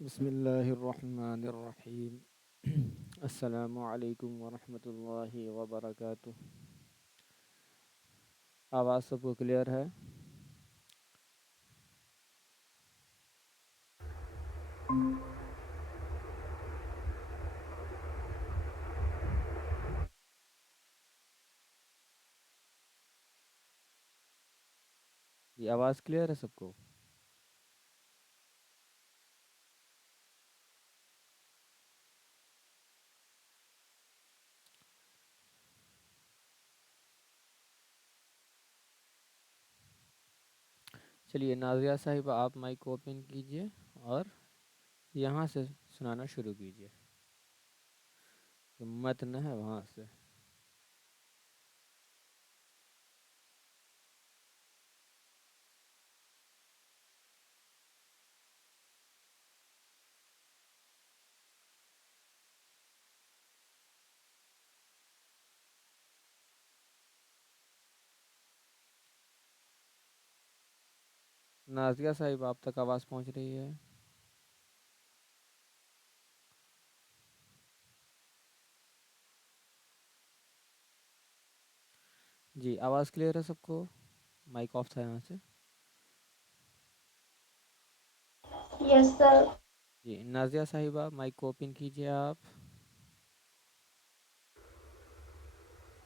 بسم اللہ الرحمن الرحیم السلام علیکم ورحمۃ اللہ وبرکاتہ۔ آواز سب کو کلیئر ہے؟ یہ آواز کلیئر ہے سب کو؟ چلیے نازیہ صاحبہ آپ مائک اوپن کیجئے اور یہاں سے سنانا شروع کیجئے، جو متن ہے وہاں سے۔ نازیہ صاحب آپ تک آواز پہنچ رہی ہے؟ جی آواز کلیئر ہے سب کو؟ مائک آف تھا یہاں سے۔ یس سر۔ جی نازیہ صاحبہ مائک اوپن کیجئے آپ۔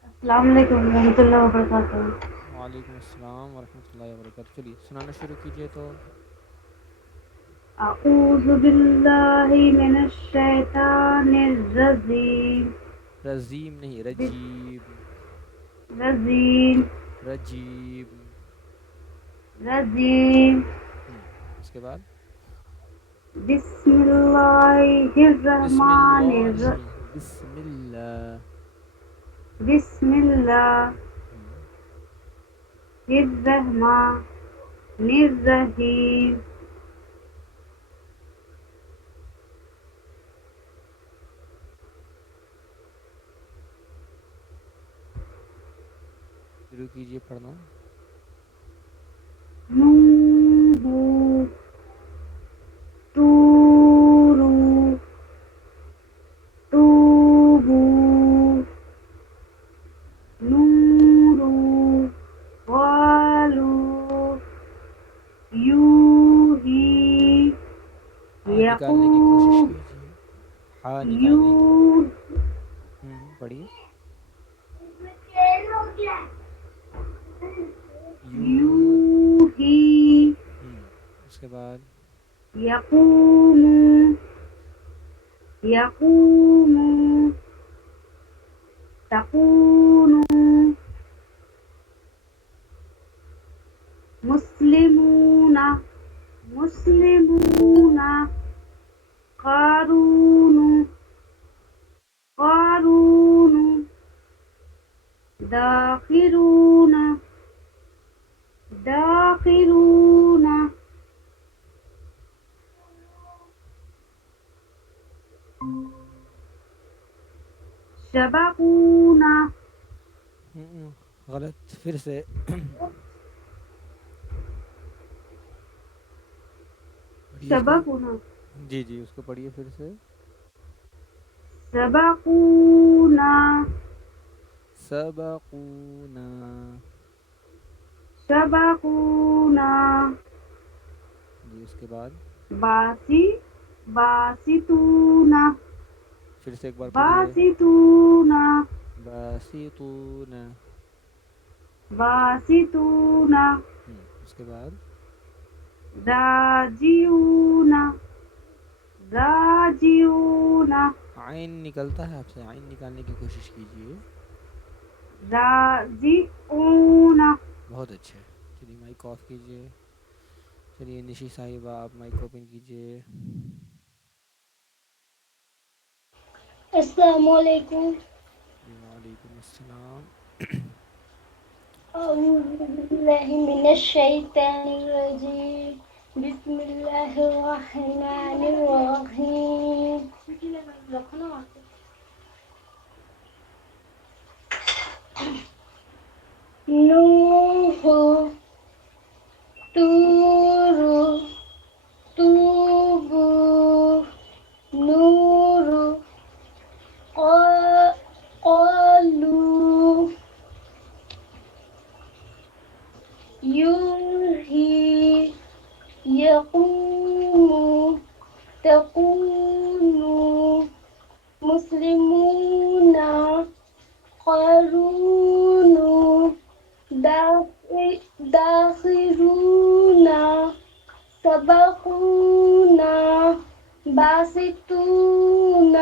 السلام علیکم ورحمۃ اللہ وبرکاتہ۔ وعلیکم السلام ورحمۃ اللہ وبرکاتہ۔ چلیے سنانا شروع کیجئے تو۔ اعوذ باللہ من الشیطان الرجیم۔ رزیم نہیں، رجیم۔ رجیم رجیم۔ رجیم۔ اس کے بعد بسم اللہ بسم الرحمن اللہ الرحیم۔ نہیں، بسم اللہ۔ بسم اللہ ہم، الرحمن الرحیم۔ شروع کیجئے پڑھنا۔ نور طور طوب نور قالوا یوحی ہاں نکالنے کی کوشش یقول کیجئے، ہاں نکالنے کی۔ یو پڑھیے۔ یو یوحی اس کے بعد یقوم یقوم تکون مسلمون مسلمون قارون قارون داخرون داخرون سبقون غلط، پھر سے۔ پڑھیے اس کو۔ سبقون جی جی اس کو پڑھیے پھر سے۔ سبقونا سبقونا۔ سبقونا جی اس کے بعد باسی باسطونا پھر سے ایک بار پڑھیے۔ باسطونا باسطون۔ باسطونا اس کے بعد راجعونا راجعونا عین نکلتا ہے آپ سے، عین نکالنے کی کوشش کیجئے۔ راجعونا بہت اچھے۔ چلیے مائک آف کیجئے۔ چلیے نشی صاحبہ آپ مائک اوپن کیجئے۔ السلام علیکم۔ جی وعلیکم السلام۔ اعوذ باللہ من الشیطان الرجیم، بسم اللہ الرحمن الرحیم۔ نوح طور طوب قارون داخرون سبقون باسطون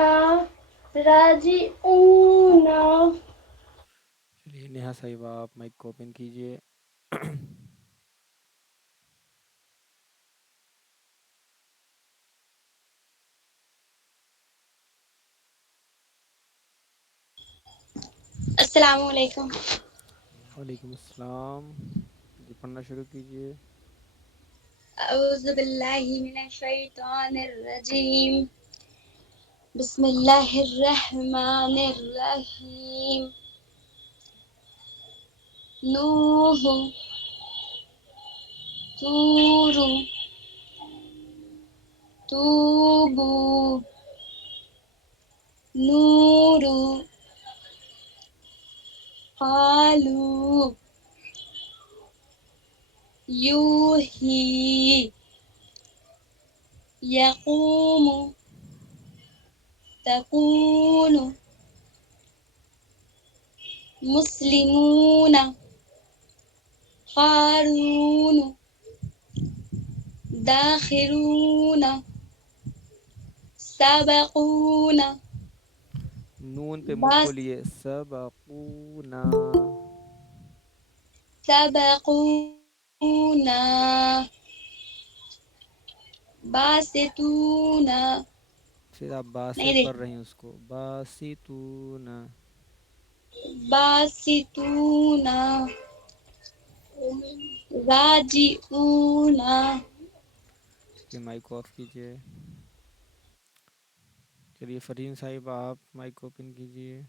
راجعون. چلیے نیہا صاحبہ آپ مائک کو اوپن کیجیے. السلام علیکم. وعلیکم السلام. جی پڑھنا شروع کیجیے. اعوذ باللہ من الشیطان الرجیم. بسم اللہ الرحمن الرحیم. نوح طور طوب نور قالوا یوحی یقوم تکون مسلمون قارون داخرون سبقون نون پہ منہ بس کھولیے. سبقونا. سبقون باسطون. پھر آپ با سے نہیں پڑھ دیکھ رہی ہیں اس کو. باسطونا. باسطون راجعون. چلیے مائک کو آف کیجیے. چلیے فرین صاحب آپ مائک اوپن کیجیے.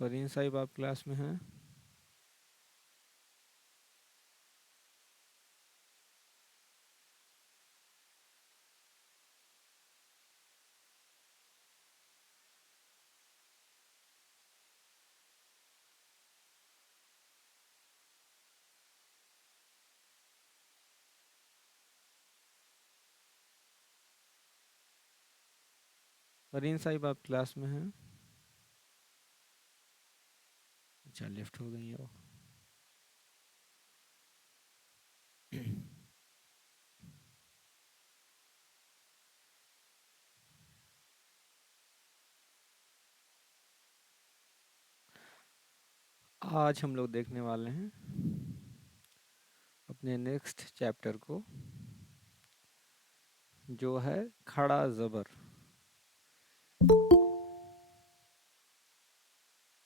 فرین صاحب آپ کلاس میں ہیں؟ فرین صاحب آپ کلاس میں ہیں؟ اچھا لیفٹ ہو گئی ہو. آج ہم لوگ دیکھنے والے ہیں اپنے نیکسٹ چیپٹر کو جو ہے کھڑا زبر.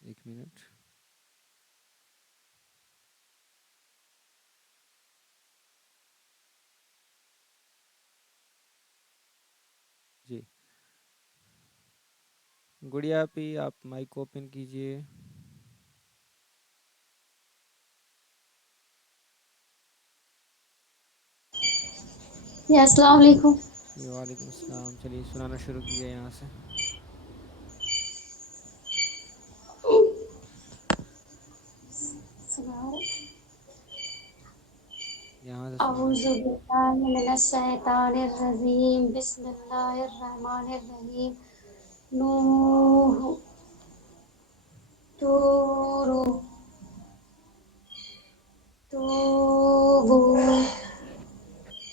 ایک منٹ. جی گڑیا پی آپ مائک اوپن کیجئے. السلام علیکم. جی وعلیکم السلام. چلیے سنانا شروع کیجیے یہاں سے. یہاں سے سنانا اعوذ شروع. باللہ من الشیطان الرجیم. بسم اللہ الرحمن الرحیم. نوح طور طوب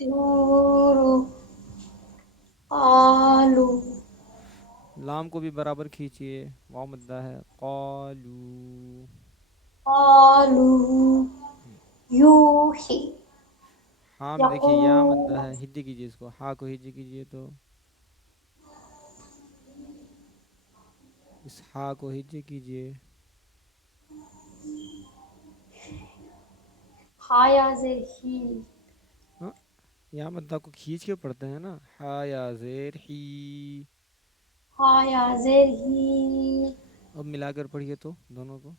نور قالوا. لام کو بھی برابر کھینچیے. واو مدہ ہے. قالو. قالوا یوحی ہاں میں دیکھیے یا مدہ یقوم. ہے. ہجی کیجیے اس کو. ہاں کو ہجی کیجیے تو اس ہا کو ہجی کیجیے. ہایا زیر ہی. ہاں یا مدہ کو کھینچ کے پڑھتے ہیں نا. ہا یا زیر ہی. ہایا زیر ہی. اب ملا کر پڑھیے تو دونوں کو.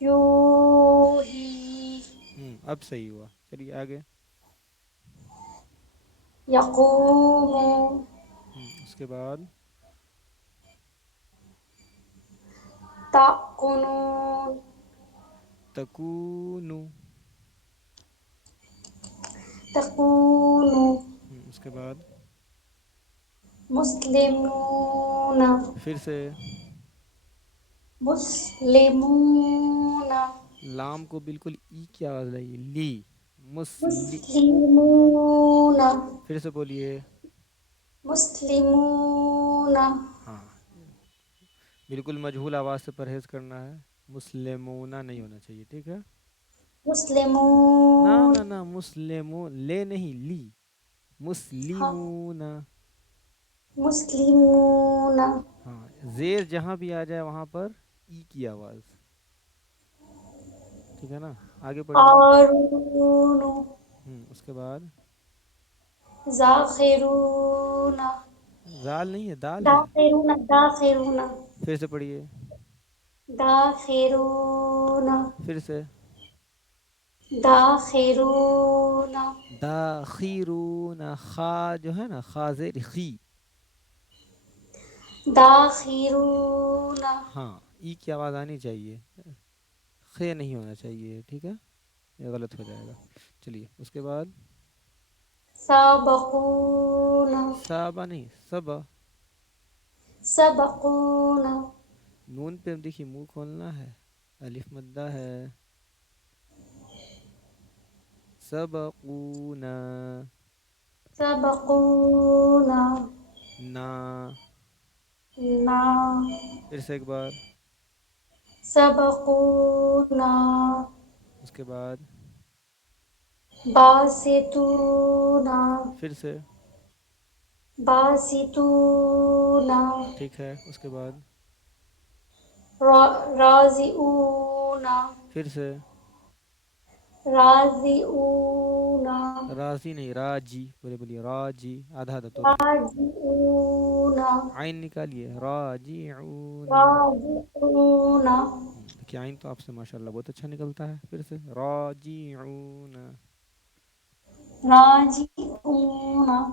یوحی اب صحیح ہوا. چلیے آگے. یقوم اس کے بعد تكونون تکونو تكونوا اس کے بعد مسلمون پھر سے مسلمون لام کو بالکل ای کی آواز لگی لی مسلی مسلمون پھر سے بولیے مسلمون ہاں بالکل مجہول آواز سے پرہیز کرنا ہے مسلمونہ نہیں ہونا چاہیے ٹھیک ہے نہ مسلمون نہ نہ مسلمون لے نہیں لی ہاں مسلمون مسلمون ہاں زیر جہاں بھی آ جائے وہاں پر ای کی آواز ٹھیک ہے نا آگے پڑھیے قارون اس کے بعد ذاخرون زال نہیں ہے دال ہے داخرون داخرون پھر سے پڑھیے داخرون پھر سے داخرون داخیرون خا جو ہے نا خا زیر خی داخرون ہاں ای کی آواز آنی چاہیے خے نہیں ہونا چاہیے ٹھیک ہے یہ غلط ہو جائے گا چلیے اس کے بعد سابقون صابہ نہیں صبا سبقون نون پہ دیکھیے منہ کھولنا ہے الف مدہ ہے سبقونا سبقون نا نا پھر سے ایک بار سبقون اس کے بعد باسطون پھر سے باسطون ٹھیک ہے اس کے بعد راضعون پھر سے راضعون راضی نہیں راجی بولے بولیے راجی آدھا آدھا توڑ کے راجعون عین نکالیے راجعون راجعون دیکھیے عین تو آپ سے ماشاء اللہ بہت اچھا نکلتا ہے پھر سے راجعون راجعون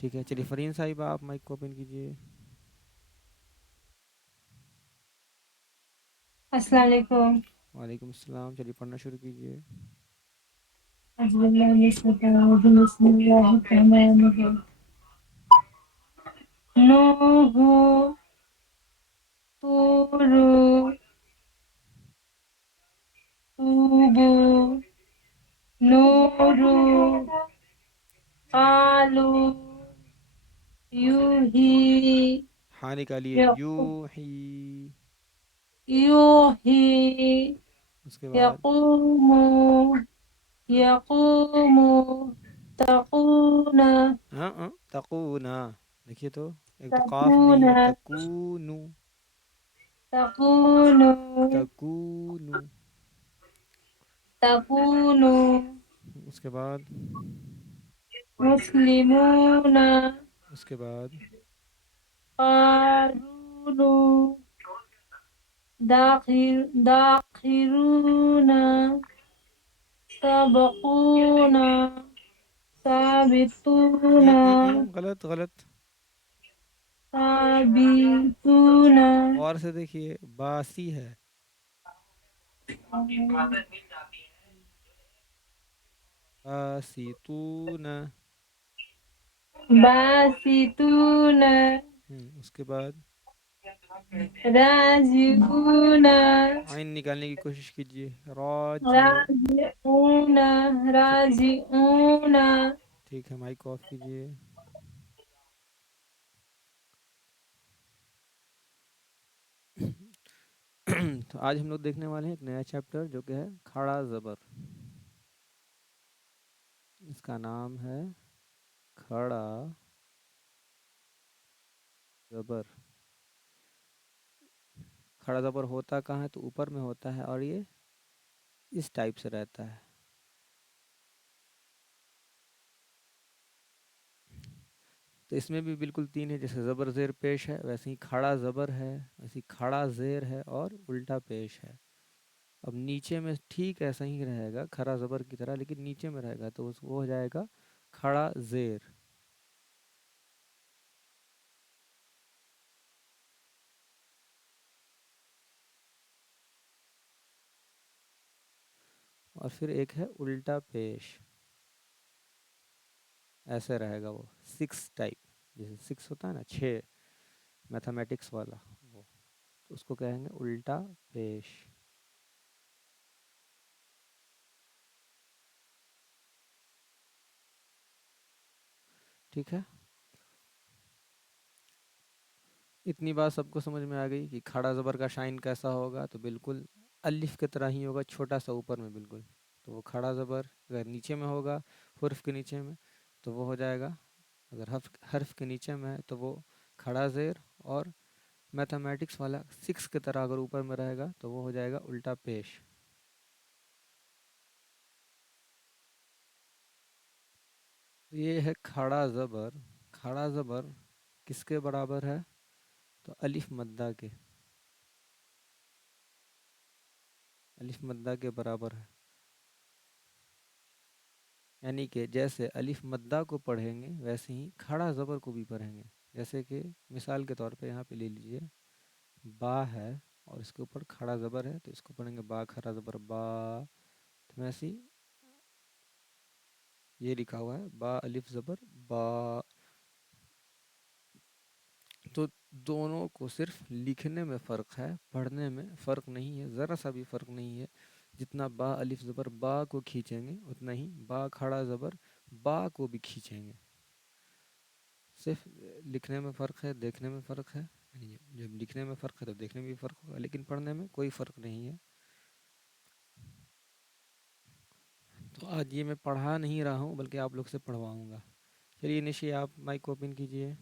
ٹھیک ہے چلیے فرین صاحبہ آپ مائک کو اوپن کیجیے السلام علیکم وعلیکم السلام چلیے پڑھنا شروع کیجیے بسم اللہ الرحمن الرحیم نوح طور طوب نور قالوا یوحی ہاں نکالیے یوحی یوحی اس کے بعد یقوم یقوم تقون تقونا دیکھیے تو ایک تو قاف تقون نہیں ہے تکونو تقون تکونو تقون اس کے بعد مسلمون اس کے بعد قارون داخرون سابقون ثابتون غلط غلط ثابتون اور سے دیکھیے باسی ہے باسطون باسطون اس کے بعد راجعون عین نکالنے کی کوشش کیجیے راجع راجعون راجعون ٹھیک ہے مائک آف کیجیے تو آج ہم لوگ دیکھنے والے ہیں ایک نیا چیپٹر جو کہ ہے کھڑا زبر اس کا نام ہے کھڑا زبر کھڑا زبر ہوتا کہاں ہے تو اوپر میں ہوتا ہے اور یہ اس ٹائپ سے رہتا ہے تو اس میں بھی بالکل تین ہے جیسے زبر زیر پیش ہے ویسے ہی کھڑا زبر ہے ویسے ہی کھڑا زیر ہے اور الٹا پیش ہے اب نیچے میں ٹھیک ایسا ہی رہے گا کھڑا زبر کی طرح لیکن نیچے میں رہے گا تو وہ ہو جائے گا کھڑا زیر اور پھر ایک ہے الٹا پیش، ایسے رہے گا وہ 6 ٹائپ، جیسے 6 ہوتا ہے نا 6 میتھمیٹکس والا، وہ تو اس کو کہیں گے الٹا پیش. ٹھیک ہے، اتنی بات سب کو سمجھ میں آ گئی کہ کھڑا زبر کا شائن کیسا ہوگا. تو بالکل الف کی طرح ہی ہوگا، چھوٹا سا اوپر میں بالکل. تو وہ کھڑا زبر اگر نیچے میں ہوگا حرف کے نیچے میں تو وہ ہو جائے گا، اگر حرف کے نیچے میں ہے تو وہ کھڑا زیر، اور میتھمیٹکس والا 6 کی طرح اگر اوپر میں رہے گا تو وہ ہو جائے گا الٹا پیش. یہ ہے کھڑا زبر. کھڑا زبر کس کے برابر ہے؟ تو الف مدہ کے، الف مدہ کے برابر ہے. یعنی کہ جیسے الف مدہ کو پڑھیں گے ویسے ہی کھڑا زبر کو بھی پڑھیں گے. جیسے کہ مثال کے طور پہ یہاں پہ لے لیجئے با ہے اور اس کے اوپر کھڑا زبر ہے، تو اس کو پڑھیں گے با کھڑا زبر با. تو ویسے ہی یہ لکھا ہوا ہے با الف زبر با. تو دونوں کو صرف لکھنے میں فرق ہے، پڑھنے میں فرق نہیں ہے، ذرا سا بھی فرق نہیں ہے. جتنا با الف زبر با کو کھینچیں گے اتنا ہی با کھڑا زبر با کو بھی کھینچیں گے. صرف لکھنے میں فرق ہے، دیکھنے میں فرق ہے. یعنی جب لکھنے میں فرق ہے تو دیکھنے میں بھی فرق ہوگا، لیکن پڑھنے میں کوئی فرق نہیں ہے. تو آج یہ میں پڑھا نہیں رہا ہوں بلکہ آپ لوگ سے پڑھواؤں گا. چلیے نشی آپ مائک کو اوپن کیجئے.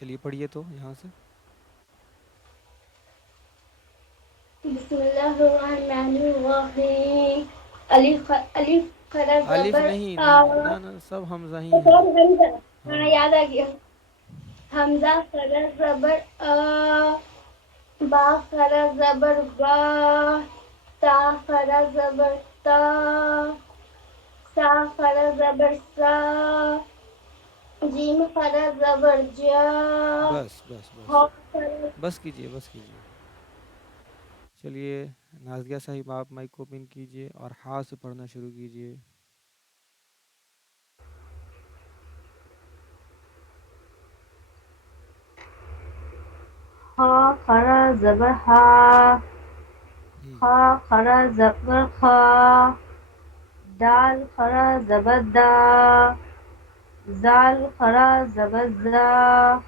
چلیے پڑھیے تو یہاں سے. بسم اللہ الرحمن الرحیم. الف خرا الف زبر نہیں آ. نہیں نہ سب حمزہ ہی ہیں. حمزہ، ہاں ہاں یاد آ گیا. حمزہ خرا زبر آ. با خرا زبر با. تا خرا زبر تا. سا خرا زبر سا. جیم خرا زبر جا. بس بس بس ہا خرا. بس کیجئے بس کیجئے. چلیے نازیہ صاحب آپ مائک کو اوپن کیجئے اور ہا سے پڑھنا شروع کیجئے. خا خرا زبر ہا. خا خرا زبر خا. دال خرا زبر دا. زال خرا زبر زا.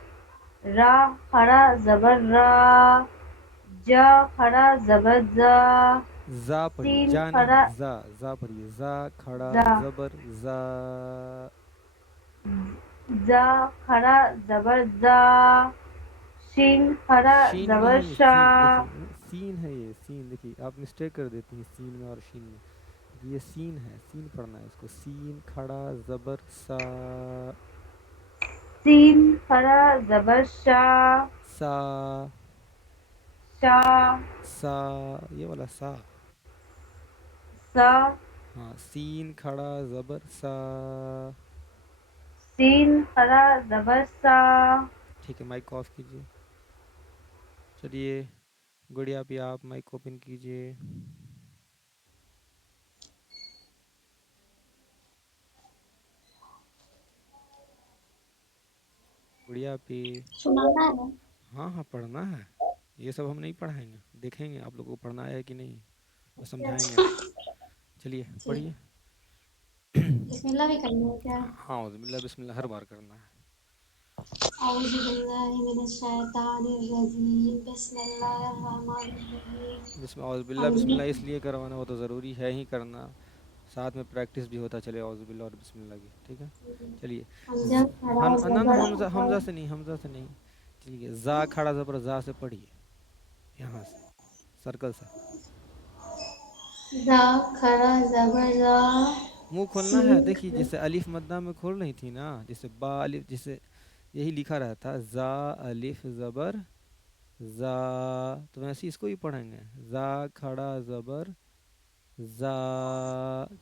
را خرا زبر را. جا خرا زبر زا. زا پڑھیے، سین جا خرا نہیں زا. زا پڑھیے، زا کھڑا زا. زبر زا. زا خرا زبر زا. شین خرا شین زبر نہیں، شا. سین دیکھیے، سین ہے یہ سین. دیکھیے آپ مسٹیک کر دیتی ہیں سین میں اور شین میں. یہ سین ہے، سین پڑھنا ہے اس کو. سین کھڑا زبر سا. سین خرا زبر شا. سا شا. سا یہ والا سا. سا. ہاں سین کھڑا زبر سا. سین خرا زبر سا. ٹھیک ہے مائک کو آف کیجئے. چلیے گڑیا بھی آپ مائک اوپن کیجئے. گڑیا پہ. سنانا ہے. ہاں ہاں پڑھنا ہے، یہ سب ہم نہیں پڑھائیں گے، دیکھیں گے آپ لوگوں کو پڑھنا ہے کہ نہیں اور سمجھائیں گے. چلیے ٹھیک. پڑھیے. بسم اللہ بھی کرنا ہے کیا؟ ہاں اعوذ باللہ بسم اللہ ہر بار کرنا ہے. اعوذ باللہ من الشیطان الرجیم. بسم اللہ الرحمن الرحیم. اعوذ باللہ بسم اللہ اس حمزہ لیے کروانا وہ تو ضروری ہے ہی کرنا، ساتھ میں پریکٹس بھی ہوتا چلے اعوذ باللہ اور بسم اللہ کی. ٹھیک ہے چلیے. کھڑا زبر حمزہ حمزہ سے نہیں، حمزہ سے نہیں. چلیے زا کھڑا زبر زا سے پڑھیے، یہاں سے سرکل سے. را کھڑا زبر را. منہ کھولنا ہے. سین دیکھیے جیسے الف مدہ میں کھول رہی تھی نا، جیسے با الف، جیسے یہی لکھا رہا تھا زا الف زبر زا، تو ویسے اس کو ہی پڑھیں گے. زا کھڑا زبر زا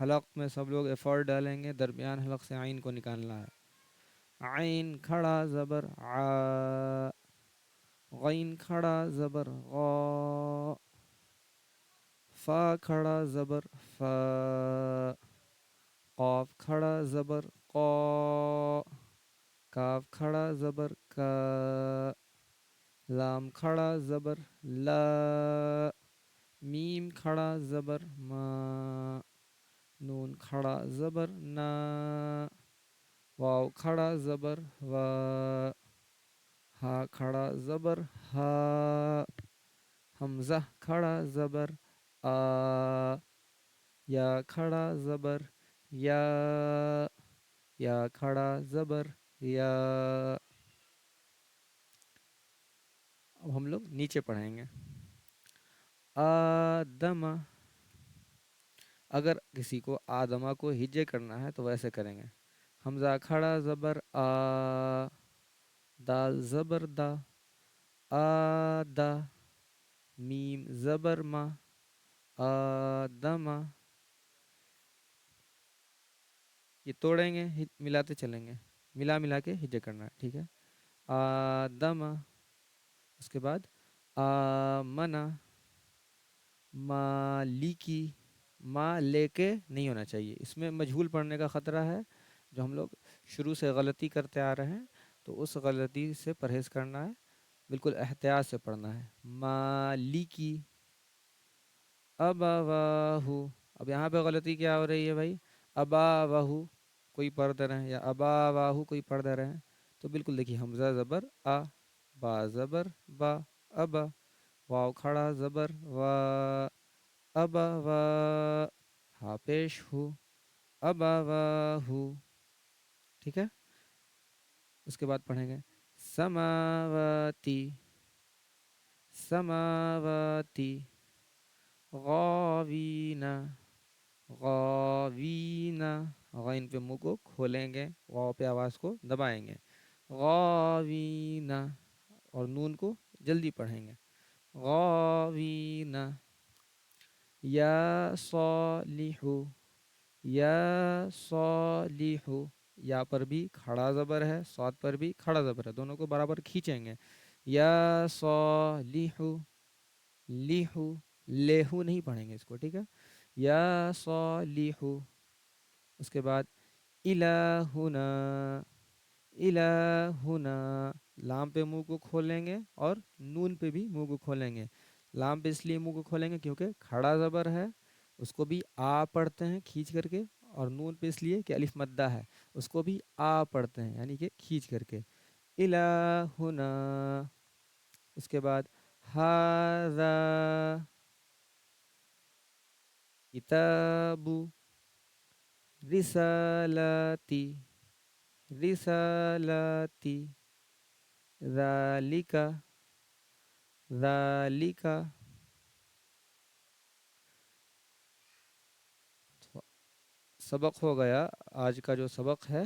حلق میں سب لوگ ایفرٹ ڈالیں گے، درمیان حلق سے عین کو نکالنا ہے. عین کھڑا زبر آ، غین کھڑا زبر غا، فا کھڑا زبر فا، قاف کھڑا زبر قا، کاف کھڑا زبر کا، لام کھڑا زبر لا، میم کھڑا زبر ما، نون کھڑا زبر نا، واو کھڑا زبر وا، ہا کھڑا زبر ہا، حمزہ کھڑا زبر آ، یا کھڑا زبر یا، یا کھڑا زبر یا. اب ہم لوگ نیچے پڑھیں گے. آدم، اگر کسی کو آدمہ کو ہجے کرنا ہے تو ویسے کریں گے. حمزہ کھڑا زبر آ، دال زبر دا، آدا، میم زبر ما، آدمہ. یہ توڑیں گے، ملاتے چلیں گے، ملا کے ہجے کرنا ہے. ٹھیک ہے. آدمہ. اس کے بعد آمنا، مالکی، ماں لے کے نہیں ہونا چاہیے، اس میں مجہول پڑھنے کا خطرہ ہے، جو ہم لوگ شروع سے غلطی کرتے آ رہے ہیں تو اس غلطی سے پرہیز کرنا ہے، بالکل احتیاط سے پڑھنا ہے. مالکی. ابواہو، اب یہاں پہ غلطی کیا ہو رہی ہے بھائی؟ اباوہو کوئی پڑھ دے رہے ہیں یا اباواہو کوئی پڑھ دے رہے ہیں، تو بالکل دیکھیے حمزہ زبر آ، با زبر با، ابا، واو کھڑا زبر وا، ابا وا، ہا پیش ہو، ابا وا ہو. ٹھیک ہے. اس کے بعد پڑھیں گے سماواتی، سماواتی، غاوینا، غاوینا، غین پہ منہ کو کھولیں گے، واو پہ آواز کو دبائیں گے. غاوینا، اور نون کو جلدی پڑھیں گے. غاوینا. یا صالحو، یا صالحو، یا پر بھی کھڑا زبر ہے، صاد پر بھی کھڑا زبر ہے، دونوں کو برابر کھینچیں گے. یا صالحو، لیہو، لیہو نہیں پڑھیں گے اس کو. ٹھیک ہے. یا صالحو. اس کے بعد الہنا، الہنا، لام پہ منہ کو کھولیں گے اور نون پہ بھی منہ کو کھولیں گے. لام پہ اس لیے منہ کو کھولیں گے کیونکہ کھڑا زبر ہے، اس کو بھی آ پڑھتے ہیں کھینچ کر کے، اور نون پہ اس لیے کہ الف مدہ ہے، اس کو بھی آ پڑھتے ہیں یعنی کہ کھینچ کر کے. الہنا. اس کے بعد ھذا کتاب، رسالاتی، رسالاتی، ذالک، ذالک. سبق ہو گیا. آج کا جو سبق ہے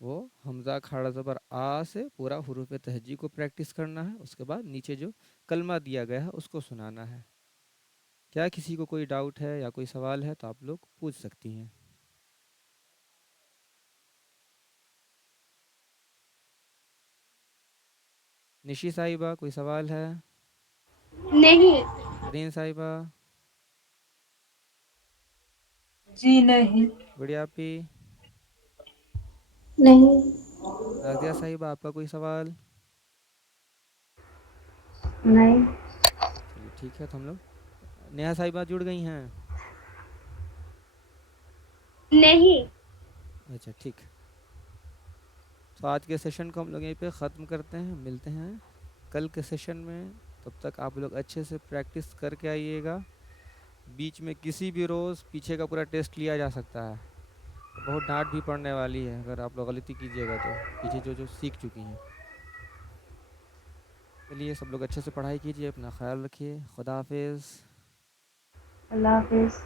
وہ حمزہ کھڑا زبر آ سے پورا حروف تہجی کو پریکٹس کرنا ہے. اس کے بعد نیچے جو کلمہ دیا گیا ہے اس کو سنانا ہے. کیا کسی کو کوئی ڈاؤٹ ہے یا کوئی سوال ہے تو آپ لوگ پوچھ سکتی ہیں. نشی صاحبہ کوئی سوال ہے؟ نہیں. رین صاحبہ؟ جی نہیں. بڑھیا پی؟ نہیں. رازیہ صاحبہ آپ کا کوئی سوال؟ نہیں. چلیے ٹھیک ہے. تو ہم لوگ نیہا صاحبہ جڑ گئی ہیں؟ نہیں. اچھا ٹھیک. تو آج کے سیشن کو ہم لوگ یہیں پہ ختم کرتے ہیں. ملتے ہیں کل کے سیشن میں. تب تک آپ لوگ اچھے سے پریکٹس کر کے آئیے گا. بیچ میں کسی بھی روز پیچھے کا پورا ٹیسٹ لیا جا سکتا ہے. بہت ڈانٹ بھی پڑنے والی ہے اگر آپ لوگ غلطی کیجیے گا تو، پیچھے جو سیکھ چکی ہیں. چلیے سب لوگ اچھے سے پڑھائی کیجیے، اپنا خیال رکھیے. خدا حافظ. اللہ حافظ.